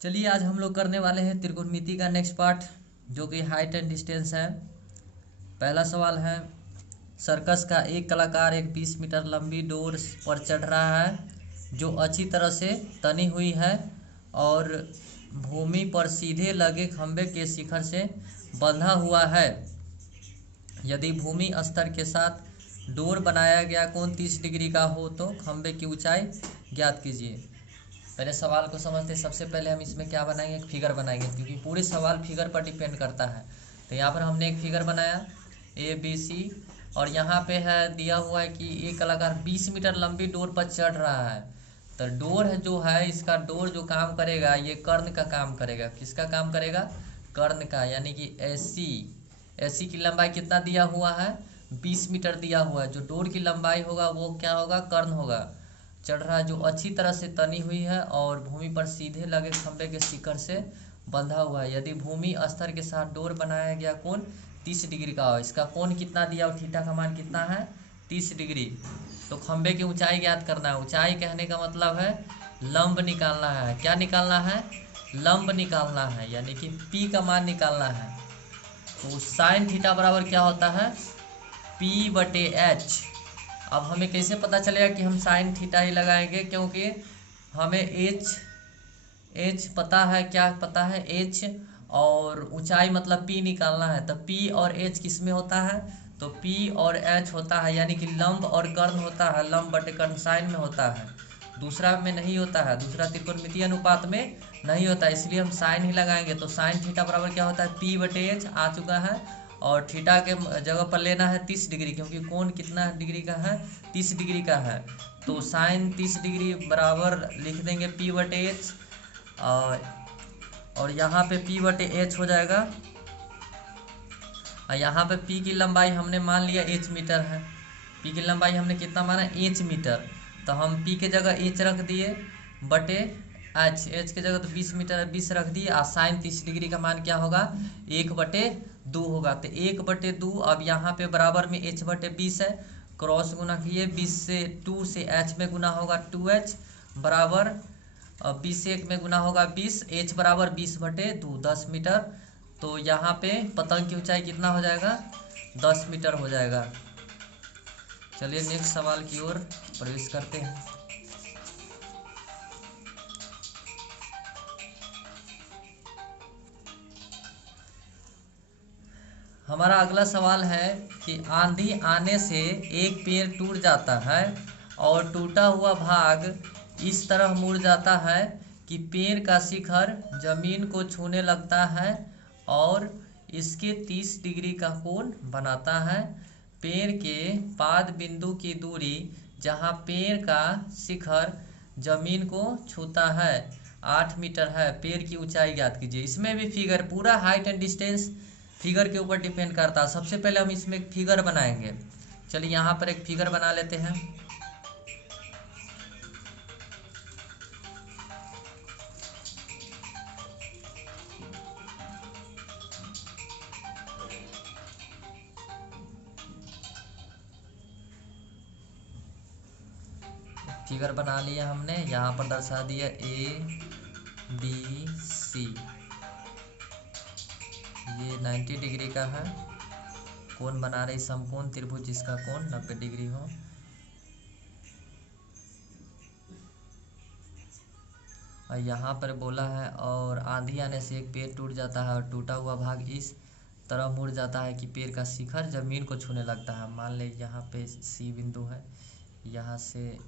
चलिए आज हम लोग करने वाले हैं त्रिकोणमिति का नेक्स्ट पार्ट, जो कि हाइट एंड डिस्टेंस है। पहला सवाल है, सर्कस का एक कलाकार एक 20 मीटर लंबी डोर पर चढ़ रहा है जो अच्छी तरह से तनी हुई है और भूमि पर सीधे लगे खंभे के शिखर से बंधा हुआ है। यदि भूमि स्तर के साथ डोर बनाया गया कोण 30 डिग्री का हो तो खंभे की ऊंचाई ज्ञात कीजिए। पहले सवाल को समझते हैं। सबसे पहले हम इसमें क्या बनाएंगे, एक फिगर बनाएंगे, क्योंकि पूरे सवाल फिगर पर डिपेंड करता है। तो यहाँ पर हमने एक फिगर बनाया ABC, और यहाँ पे है दिया हुआ है कि एक कलाकार 20 मीटर लंबी डोर पर चढ़ रहा है। तो डोर है जो है, इसका डोर जो काम करेगा ये कर्ण का काम करेगा। किसका काम करेगा? कर्ण का, यानी कि AC की लंबाई कितना दिया हुआ है? 20 मीटर दिया हुआ है। जो डोर की लंबाई होगा वो क्या होगा? कर्ण होगा। चढ़ रहा है जो अच्छी तरह से तनी हुई है और भूमि पर सीधे लगे खंभे के शिखर से बंधा हुआ है। यदि भूमि स्तर के साथ डोर बनाया गया कोण 30 डिग्री का हो। इसका कोण कितना दिया और थीटा का मान कितना है? 30 डिग्री। तो खंभे की ऊंचाई ज्ञात करना है। ऊंचाई कहने का मतलब है लंब निकालना है। क्या निकालना है? लंब निकालना है, यानी कि P का मान निकालना है। तो साइन थीटा बराबर क्या होता है? P/H। अब हमें कैसे पता चलेगा कि हम साइन थीटा ही लगाएंगे, क्योंकि हमें एच पता है। क्या पता है? एच, और ऊंचाई मतलब P निकालना है। तो P और H किस में होता है? तो P और H होता है, यानी कि लंब और कर्ण होता है। लंब बटे कर्ण साइन में होता है, दूसरा में नहीं होता है। दूसरा त्रिकोणमितीय अनुपात में नहीं होता है, इसलिए हम साइन ही लगाएंगे। तो साइन थीटा बराबर क्या होता है? P/H आ चुका है, और थीटा के जगह पर लेना है 30 डिग्री, क्योंकि कोण कितना डिग्री का है? 30 डिग्री का है। तो साइन 30 डिग्री बराबर लिख देंगे P/H, और यहाँ पे P/H हो जाएगा। और यहाँ पे P की लंबाई हमने मान लिया H मीटर है। P की लंबाई हमने कितना माना? H meter. तो हम P के जगह H रख दिए बटे H के जगह तो 20 मीटर 20 रख दिए। और साइन 30 डिग्री का मान क्या होगा? 1/2 होगा। तो 1/2, अब यहाँ पे बराबर में H/20 है, क्रॉस गुना किए 20 से 2 से H में गुना होगा 2H बराबर 20 से 1 में गुना होगा 20। H बराबर 20/2 10 मीटर। तो यहाँ पे पतंग की ऊंचाई कितना हो जाएगा? 10 मीटर हो जाएगा। चलिए नेक्स्ट सवाल की ओर प्रवेश करते हैं। हमारा अगला सवाल है कि आंधी आने से एक पेड़ टूट जाता है और टूटा हुआ भाग इस तरह मुड़ जाता है कि पेड़ का शिखर जमीन को छूने लगता है और इसके 30 डिग्री का कोण बनाता है। पेड़ के पाद बिंदु की दूरी जहाँ पेड़ का शिखर जमीन को छूता है 8 मीटर है। पेड़ की ऊंचाई ज्ञात कीजिए। इसमें भी फिगर पूरा हाइट एंड डिस्टेंस फिगर के ऊपर डिपेंड करता है। सबसे पहले हम इसमें एक फिगर बनाएंगे। चलिए यहाँ पर एक फिगर बना लेते हैं। फिगर बना लिया हमने, यहाँ पर दर्शा दिया ABC। ये 90 डिग्री का है। कोण बना रही समकोण त्रिभुज जिसका कोण 90 डिग्री हो। और यहाँ पर बोला है और आंधी आने से एक पेड़ टूट जाता है और टूटा हुआ भाग इस तरह मुड़ जाता है कि पेड़ का शिखर जमीन को छूने लगता है। मान ले यहाँ पे C बिंदु है, यहाँ से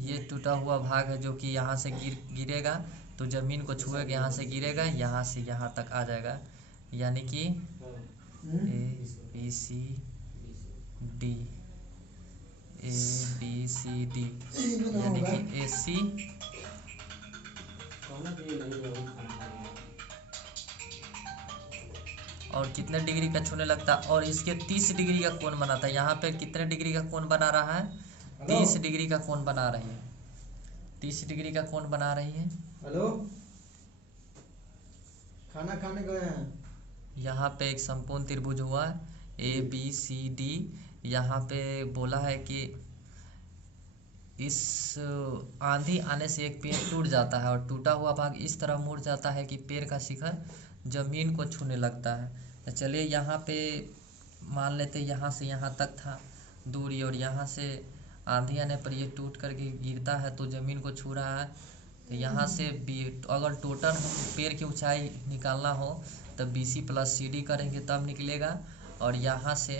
ये टूटा हुआ भाग है जो कि यहाँ से गिरेगा तो ज़मीन को छुएगा, यहाँ से गिरेगा, यहाँ से यहाँ तक आ जाएगा, यानी कि ABCD यानी कि AC और कितने डिग्री का छूने लगता है और इसके 30 डिग्री का कोण बनाता है। यहाँ पे कितने डिग्री का कोण बना रहा है? 30 डिग्री का कोण बना रही है। 30 डिग्री का कोण बना रही है। हेलो, खाना खाने गए हैं। यहाँ पे एक समकोण त्रिभुज हुआ ABCD, यहाँ पे बोला है कि इस आंधी आने से एक पेड़ टूट जाता है और टूटा हुआ भाग इस तरह मुड़ जाता है कि पेड़ का शिखर जमीन को छूने लगता है। तो चलिए यहाँ पे मान लेते यहाँ से यहाँ तक था दूरी, और यहाँ से आंधी आने पर ये टूट करके गिरता है तो ज़मीन को छू रहा है। तो यहाँ से बी, अगर टोटल हम पेड़ की ऊंचाई निकालना हो तो BC + CD करेंगे तब निकलेगा। और यहाँ से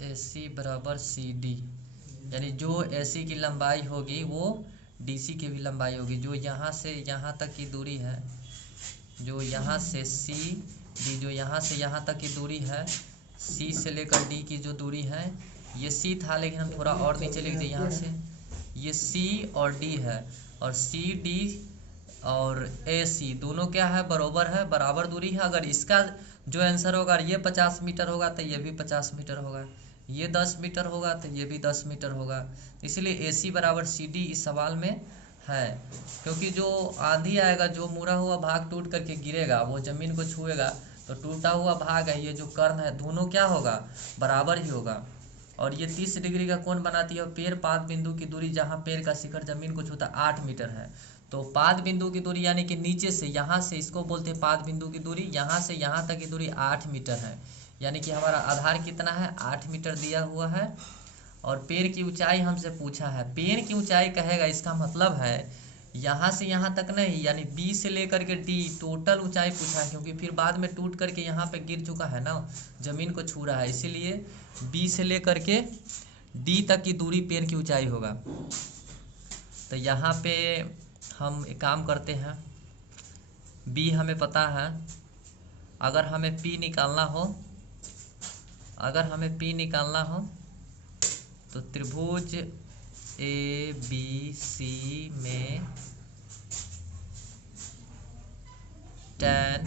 AC = CD, यानी जो AC की लंबाई होगी वो DC की भी लंबाई होगी। जो यहाँ से यहाँ तक की दूरी है, जो यहाँ से CD, जो यहाँ से यहाँ तक की दूरी है, C से लेकर D की जो दूरी है, ये C था लेकिन हम थोड़ा और नीचे लिख दिए। यहाँ से ये C और D है, और CD और AC दोनों क्या है, बराबर है, बराबर दूरी है। अगर इसका जो आंसर होगा ये 50 मीटर होगा तो ये भी 50 मीटर होगा, ये 10 मीटर होगा तो ये भी 10 मीटर होगा। इसलिए AC = CD इस सवाल में है, क्योंकि जो आंधी आएगा, जो मुड़ा हुआ भाग टूट करके गिरेगा वो ज़मीन को छुएगा, तो टूटा हुआ भाग है, ये जो कर्ण है, दोनों क्या होगा, बराबर ही होगा। और ये 30 डिग्री का कोण बनाती है। और पेड़ पाद बिंदु की दूरी जहाँ पेड़ का शिखर जमीन को छूता 8 मीटर है। तो पाद बिंदु की दूरी यानी कि नीचे से यहाँ से, इसको बोलते हैं पाद बिंदु की दूरी, यहाँ से यहाँ तक की दूरी 8 मीटर है। यानी कि हमारा आधार कितना है, 8 मीटर दिया हुआ है। और पेड़ की ऊंचाई हमसे पूछा है, पेड़ की ऊंचाई कहेगा, इसका मतलब है यहाँ से यहाँ तक नहीं, यानी B से लेकर के D टोटल ऊंचाई पूछा है, क्योंकि फिर बाद में टूट करके यहाँ पे गिर चुका है ना, जमीन को छू रहा है, इसीलिए B से लेकर के D तक की दूरी पेड़ की ऊंचाई होगा। तो यहाँ पे हम एक काम करते हैं, B हमें पता है, अगर हमें P निकालना हो, अगर हमें P निकालना हो तो त्रिभुज ABC में tan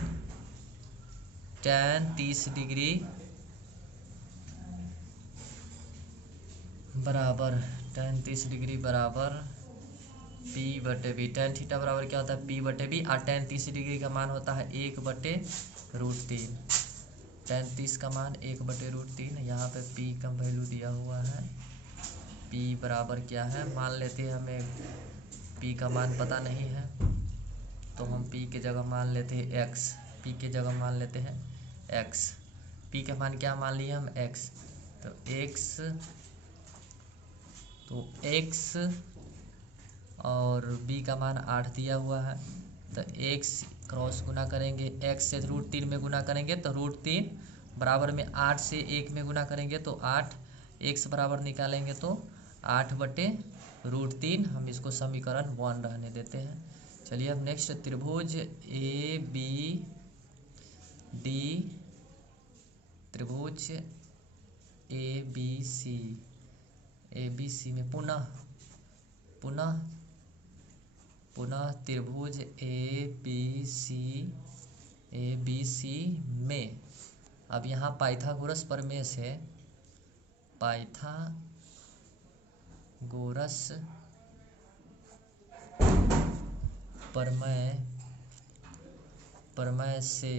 30 डिग्री बराबर tan 30 डिग्री बराबर P/B। tan थीटा बराबर क्या होता है, P/B। और tan 30 डिग्री का मान होता है 1/√3। tan 30 का मान 1/√3। यहाँ पे P का वैल्यू दिया हुआ है, P बराबर क्या है, मान लेते हैं, हमें P का मान पता नहीं है तो हम P के जगह मान लेते हैं X। P के जगह मान लेते हैं X। P का मान क्या मान लिया हम, X। तो X और B का मान 8 दिया हुआ है, तो X क्रॉस गुना करेंगे, X से √3 में गुना करेंगे तो √3 बराबर में 8 से 1 में गुना करेंगे तो 8, X बराबर निकालेंगे तो 8/√3। हम इसको समीकरण 1 रहने देते हैं। चलिए अब नेक्स्ट, त्रिभुज ABD, त्रिभुज ABC में पुनः त्रिभुज ABC में, अब यहाँ पाइथागोरस प्रमेय है, पाइथागोरस प्रमेय से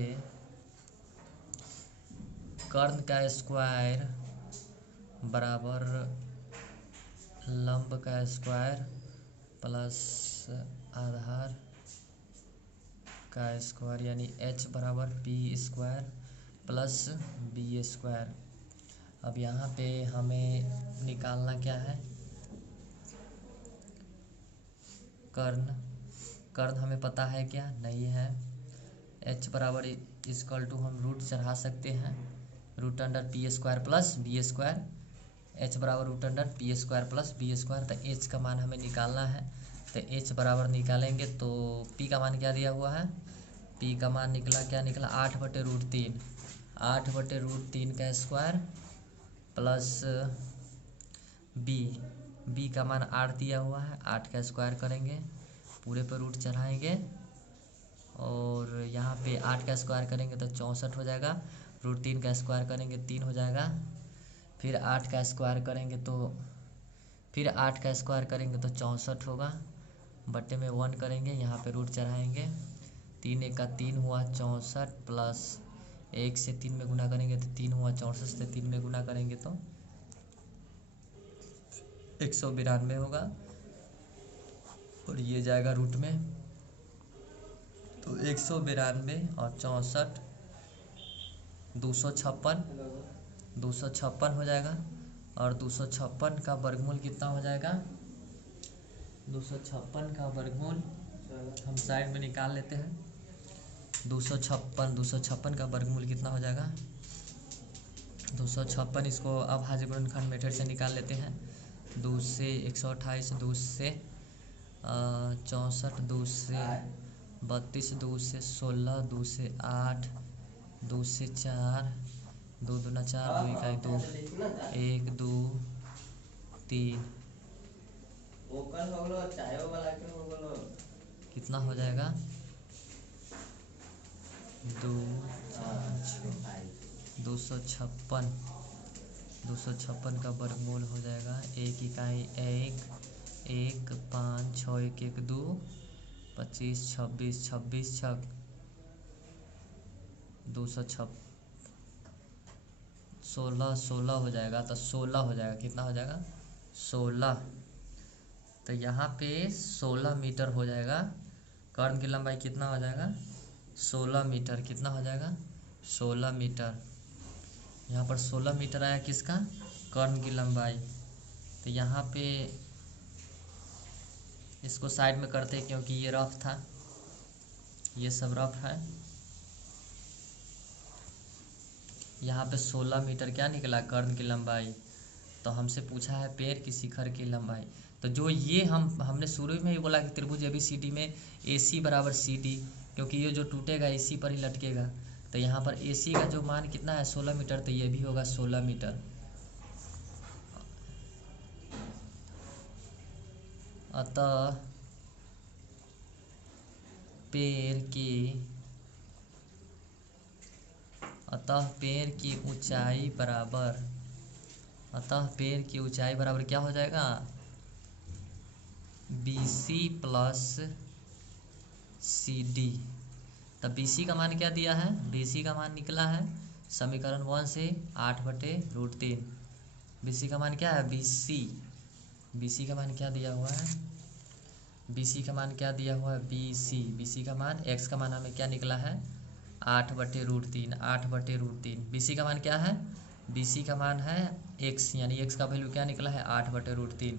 कर्ण का स्क्वायर बराबर लंब का स्क्वायर प्लस आधार का स्क्वायर, यानी H बराबर P² प्लस B²। अब यहाँ पे हमें निकालना क्या है, कर्ण हमें पता है क्या, नहीं है। H बराबर = हम रूट चढ़ा सकते हैं, √P² प्लस B²। H बराबर √P² प्लस B²। तो H का मान हमें निकालना है, तो H बराबर निकालेंगे तो P का मान क्या दिया हुआ है, P का मान निकला, क्या निकला, 8/√3। 8/√3 का स्क्वायर प्लस B का मान 8 दिया हुआ है, 8 का स्क्वायर करेंगे, पूरे पर रूट चढ़ाएंगे, और यहाँ पे 8 का स्क्वायर करेंगे तो 64 हो जाएगा, √3 का स्क्वायर करेंगे 3 हो जाएगा, फिर 8 का स्क्वायर करेंगे तो 64 होगा, बटे में 1 करेंगे, यहाँ पे रूट चढ़ाएंगे, 3 एक का 3 हुआ 64 प्लस 1 से 3 में गुना करेंगे तो 3 हुआ, 64 से 3 में गुना करेंगे तो 192 होगा, और ये जाएगा रूट में, तो 192 और 64 256 हो जाएगा। और 256 का वर्गमूल कितना हो जाएगा? 256 का वर्गमूल हम साइड में निकाल लेते हैं। 256 का वर्गमूल कितना हो जाएगा? 256, इसको अभाज्य गुणनखंड मेथड से निकाल लेते हैं। 2 से 128, 2 से 64, 2 से 32, 2 से 16, 2 से 8, 2 से 4, 2 दूना 4, 2 इकाई 2, 1 2 3, कितना हो जाएगा? 2 4 6, 256 का वर्गमूल हो जाएगा 1 इकाई 1, 1 5 6 1 1 2 25 26 26 छक 256 16 हो जाएगा, तो 16 हो जाएगा। कितना हो जाएगा? 16। तो यहाँ पे 16 मीटर हो जाएगा। कर्ण की लंबाई कितना हो जाएगा? 16 मीटर। कितना हो जाएगा? 16 मीटर। यहाँ पर 16 मीटर आया किसका? कर्ण की लंबाई। तो यहाँ पे इसको साइड में करते हैं क्योंकि ये रफ था, ये सब रफ है। यहाँ पे 16 मीटर क्या निकला? कर्ण की लंबाई। तो हमसे पूछा है पैर की शिखर की लंबाई। तो जो ये हमने शुरू में ही बोला कि त्रिभुज ABCD में AC बराबर CD, क्योंकि ये जो टूटेगा AC पर ही लटकेगा। तो यहाँ पर AC का जो मान कितना है? 16 मीटर। तो ये भी होगा 16 मीटर। अतः पैर की ऊंचाई बराबर क्या हो जाएगा? BC plus CD। तब BC का मान क्या दिया है? BC का मान निकला है समीकरण 1 से 8/√3। BC का मान क्या है? BC का मान क्या दिया हुआ है? BC का मान क्या दिया हुआ है? BC का मान, x का मान हमें क्या निकला है? 8/√3। 8/√3। BC का मान क्या है? BC का मान है x, यानी x का वैल्यू क्या निकला है? 8/√3।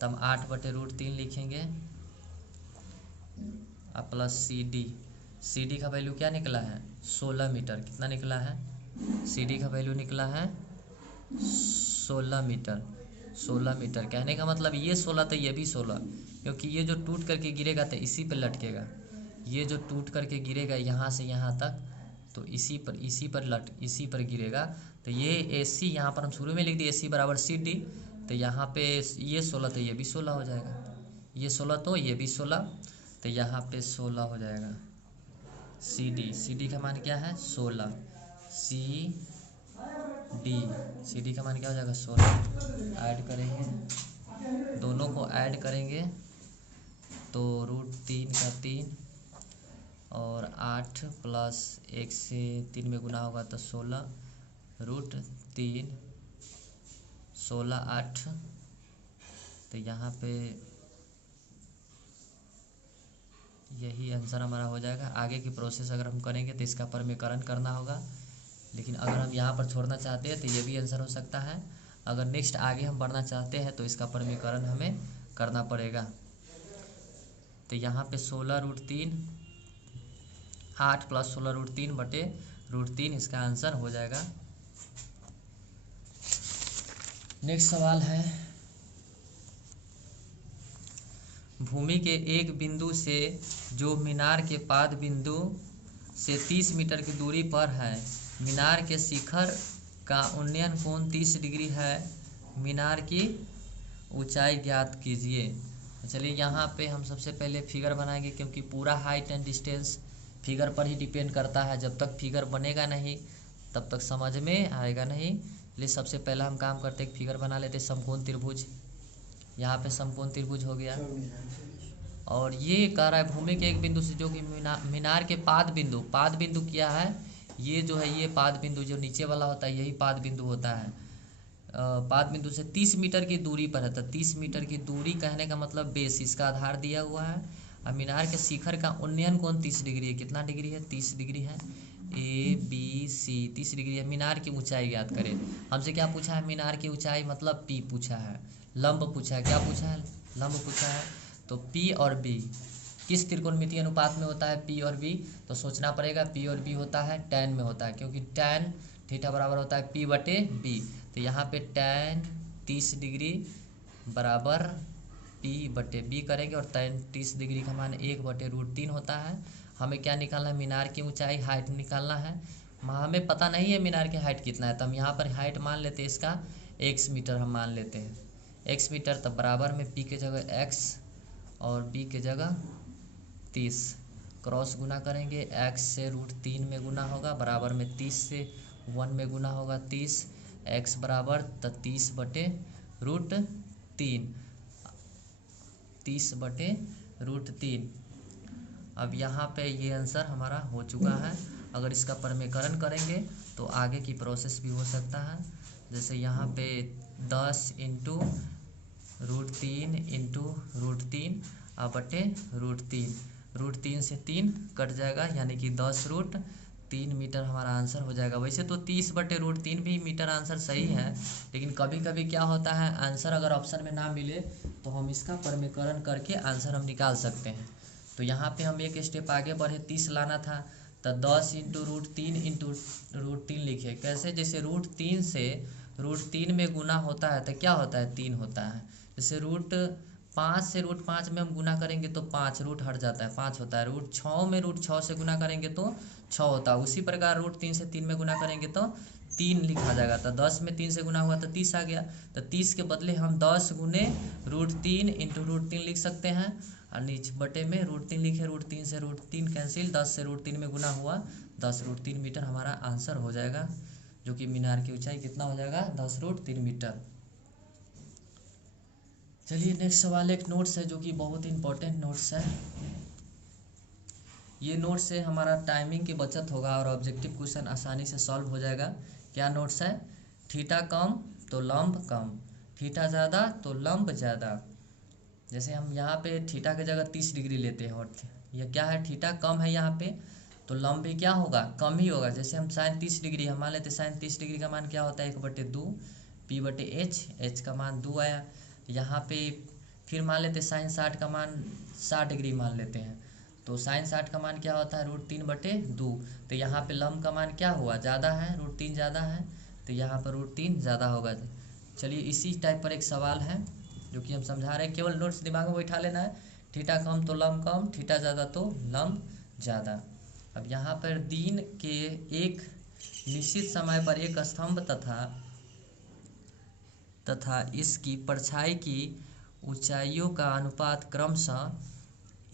तब 8/√3 लिखेंगे और प्लस CD का वैल्यू क्या निकला है? 16 मीटर। कितना निकला है? CD का वैल्यू निकला है 16 मीटर। 16 मीटर कहने का मतलब ये 16 तो ये भी 16, क्योंकि ये जो टूट करके गिरेगा तो इसी पर लटकेगा। ये जो टूट करके गिरेगा यहाँ से यहाँ तक, तो इसी पर गिरेगा। तो ये AC यहाँ पर हम शुरू में लिख दिए AC बराबर CD। तो यहाँ पे ये 16 तो ये भी 16 हो जाएगा, ये 16 तो ये भी 16, तो यहाँ पे 16 हो जाएगा। CD का मान क्या है? 16। CD का मान क्या हो जाएगा? 16। ऐड करेंगे, दोनों को ऐड करेंगे तो √3 का 3 और 8 प्लस 1 से 3 में गुना होगा तो 16, √3 16 8। तो यहाँ पे यही आंसर हमारा हो जाएगा। आगे की प्रोसेस अगर हम करेंगे तो इसका परमीकरण करना होगा, लेकिन अगर हम यहाँ पर छोड़ना चाहते हैं तो ये भी आंसर हो सकता है। अगर नेक्स्ट आगे हम बढ़ना चाहते हैं तो इसका परमीकरण हमें करना पड़ेगा। तो यहाँ पे 16√3 8 प्लस 16√3/√3 इसका आंसर हो जाएगा। नेक्स्ट सवाल है, भूमि के एक बिंदु से जो मीनार के पाद बिंदु से 30 मीटर की दूरी पर है, मीनार के शिखर का उन्नयन कोण 30 डिग्री है, मीनार की ऊंचाई ज्ञात कीजिए। चलिए यहाँ पे हम सबसे पहले फिगर बनाएंगे, क्योंकि पूरा हाइट एंड डिस्टेंस फिगर पर ही डिपेंड करता है। जब तक फिगर बनेगा नहीं तब तक समझ में आएगा नहीं। चलिए सबसे पहला हम काम करते एक फिगर बना लेते समकोण त्रिभुज। यहाँ पे समकोण त्रिभुज हो गया और ये कह रहा है भूमि के एक बिंदु से जो कि मीनार के पाद बिंदु क्या है, ये जो है ये पाद बिंदु जो नीचे वाला होता है यही पाद बिंदु होता है। पाद बिंदु से 30 मीटर की दूरी पर है। तो 30 मीटर की दूरी कहने का मतलब बेस, इसका आधार दिया हुआ है। अब मीनार के शिखर का उन्नयन कोण 30 डिग्री है। कितना डिग्री है? 30 डिग्री है। ABC 30 डिग्री है। मीनार की ऊंचाई ज्ञात करें। हमसे क्या पूछा है? मीनार की ऊंचाई मतलब P पूछा है, लंब पूछा है। क्या पूछा है? लंब पूछा है। तो P और B किस त्रिकोणमितीय अनुपात में होता है? P और B तो सोचना पड़ेगा। P और B होता है tan में होता है, क्योंकि tan थीटा बराबर होता है P/B। तो यहाँ पे tan 30 डिग्री बराबर P/B करेंगे और tan 30 डिग्री का मान 1/√3 होता है। हमें क्या निकालना है? मीनार की ऊंचाई, हाइट निकालना है। हमें पता नहीं है मीनार की हाइट कितना है, तो हम यहाँ पर हाइट मान लेते हैं इसका x मीटर हम मान लेते हैं x मीटर। तब बराबर में P के जगह x और B के जगह 30 क्रॉस गुना करेंगे। x से √3 में गुना होगा, बराबर में 30 से 1 में गुना होगा 30। x बराबर 30/√3। अब यहाँ पे ये आंसर हमारा हो चुका है। अगर इसका परमीकरण करेंगे तो आगे की प्रोसेस भी हो सकता है। जैसे यहाँ पे 10 × √3 × √3 √3 से 3 कट जाएगा, यानी कि 10√3 मीटर हमारा आंसर हो जाएगा। वैसे तो 30/√3 भी मीटर आंसर सही है, लेकिन कभी कभी क्या होता है आंसर अगर ऑप्शन में ना मिले तो हम इसका परमीकरण करके आंसर हम निकाल सकते हैं। तो यहाँ पे हम एक स्टेप आगे बढ़े, 30 लाना था तो 10 × √3 लिखे। कैसे? जैसे √3 से √3 में गुना होता है तो क्या होता है? 3 होता है। जैसे √5 से √5 में हम गुना करेंगे तो 5 रूट हट जाता है, 5 होता है। √6 में √6 से गुना करेंगे तो 6 होता है। उसी प्रकार √3 से 3 में गुना करेंगे तो 3 लिखा जाएगा। तो 10 में 3 से गुना हुआ तो 30 आ गया। तो 30 के बदले हम 10 × √3 × लिख सकते हैं और नीचे बटे में √3 लिखे। √3 से √3 कैंसिल, 10 से √3 में गुना हुआ 10√3 मीटर हमारा आंसर हो जाएगा, जो कि मीनार की ऊंचाई कितना हो जाएगा? 10√3 मीटर। चलिए नेक्स्ट सवाल एक नोट्स है जो कि बहुत इंपॉर्टेंट नोट्स है। ये नोट्स से हमारा टाइमिंग की बचत होगा और ऑब्जेक्टिव क्वेश्चन आसानी से सॉल्व हो जाएगा। क्या नोट्स है? थीटा कम तो लंब कम, थीटा ज़्यादा तो लंब ज़्यादा। जैसे हम यहाँ पे थीटा की जगह 30 डिग्री लेते हैं और यह क्या है? थीटा कम है यहाँ पे, तो लंब भी क्या होगा? कम ही होगा। जैसे हम sin 30 डिग्री हम मान लेते हैं, sin 30 डिग्री का मान क्या होता है? 1/2 P/H, H का मान 2 आया। यहाँ पे फिर मान लेते sin 60 का मान 60 डिग्री मान लेते हैं, तो sin 60 का मान क्या होता है? √3/2। तो यहाँ पे लंब का मान क्या हुआ? ज़्यादा है, √3 ज़्यादा है, तो यहाँ पर √3 ज़्यादा होगा। चलिए इसी टाइप पर एक सवाल है जो कि हम समझा रहे हैं, केवल नोट्स दिमाग में बैठा लेना है। थीटा कम तो लंब कम, थीटा ज़्यादा तो लंब ज़्यादा। अब यहाँ पर दिन के एक निश्चित समय पर एक स्तंभ तथा इसकी परछाई की ऊंचाइयों का अनुपात क्रमशः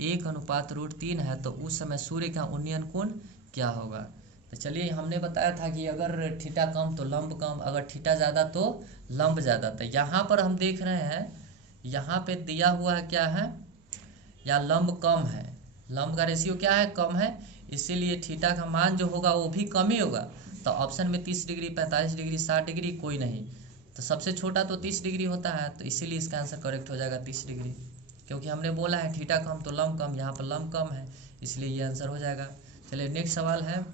1:√3 है, तो उस समय सूर्य का उन्नयन कोण क्या होगा? तो चलिए हमने बताया था कि अगर थीटा कम तो लंब कम, अगर थीटा ज़्यादा तो लंब ज़्यादा। तो यहाँ पर हम देख रहे हैं यहाँ पे दिया हुआ है क्या है? या लंब कम है, लंब का रेशियो क्या है? कम है, इसीलिए थीटा का मान जो होगा वो भी कम ही होगा। तो ऑप्शन में 30 डिग्री, 45 डिग्री, 60 डिग्री कोई नहीं, तो सबसे छोटा तो 30 डिग्री होता है, तो इसीलिए इसका आंसर करेक्ट हो जाएगा 30 डिग्री, क्योंकि हमने बोला है थीटा कम तो लंब कम, यहाँ पर लंब कम है इसलिए ये आंसर हो जाएगा। चलिए नेक्स्ट सवाल है,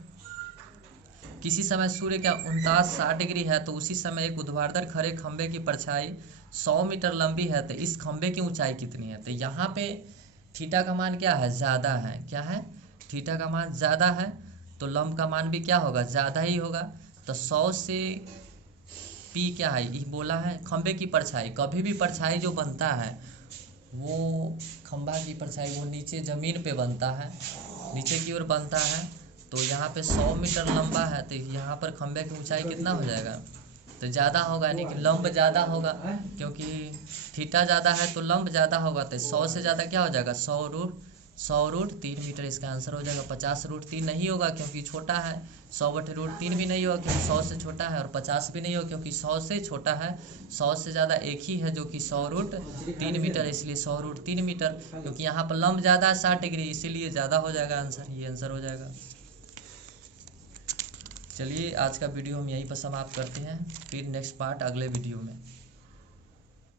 किसी समय सूर्य का 59-60 डिग्री है तो उसी समय एक ऊर्ध्वाधर खड़े खंभे की परछाई 100 मीटर लंबी है, तो इस खंभे की ऊंचाई कितनी है? तो यहाँ पे थीटा का मान क्या है? ज़्यादा है। क्या है? थीटा का मान ज़्यादा है, तो लंब का मान भी क्या होगा? ज़्यादा ही होगा। तो 100 से P क्या है? ये बोला है खंभे की परछाई। कभी भी परछाई जो बनता है वो खंभा की परछाई वो नीचे ज़मीन पे बनता है, नीचे की ओर बनता है। तो यहाँ पे 100 मीटर लंबा है, तो यहाँ पर खंभे की ऊंचाई कितना हो जाएगा? तो ज़्यादा होगा, यानी कि लंब ज़्यादा होगा, क्योंकि थीटा ज़्यादा है तो लंब ज़्यादा होगा। तो 100 से ज़्यादा क्या हो जाएगा? 100 100√3 मीटर इसका आंसर हो जाएगा। 50√3 नहीं होगा क्योंकि छोटा है, 100/√3 भी नहीं होगा क्योंकि 100 से छोटा है, और 50 भी नहीं होगा क्योंकि 100 से छोटा है। 100 से ज़्यादा एक ही है जो कि 100√3 मीटर, इसलिए 100√3 मीटर, क्योंकि यहाँ पर लंब ज़्यादा है 60 डिग्री, इसीलिए ज़्यादा हो जाएगा आंसर, ये आंसर हो जाएगा। चलिए आज का वीडियो हम यहीं पर समाप्त करते हैं, फिर नेक्स्ट पार्ट अगले वीडियो में।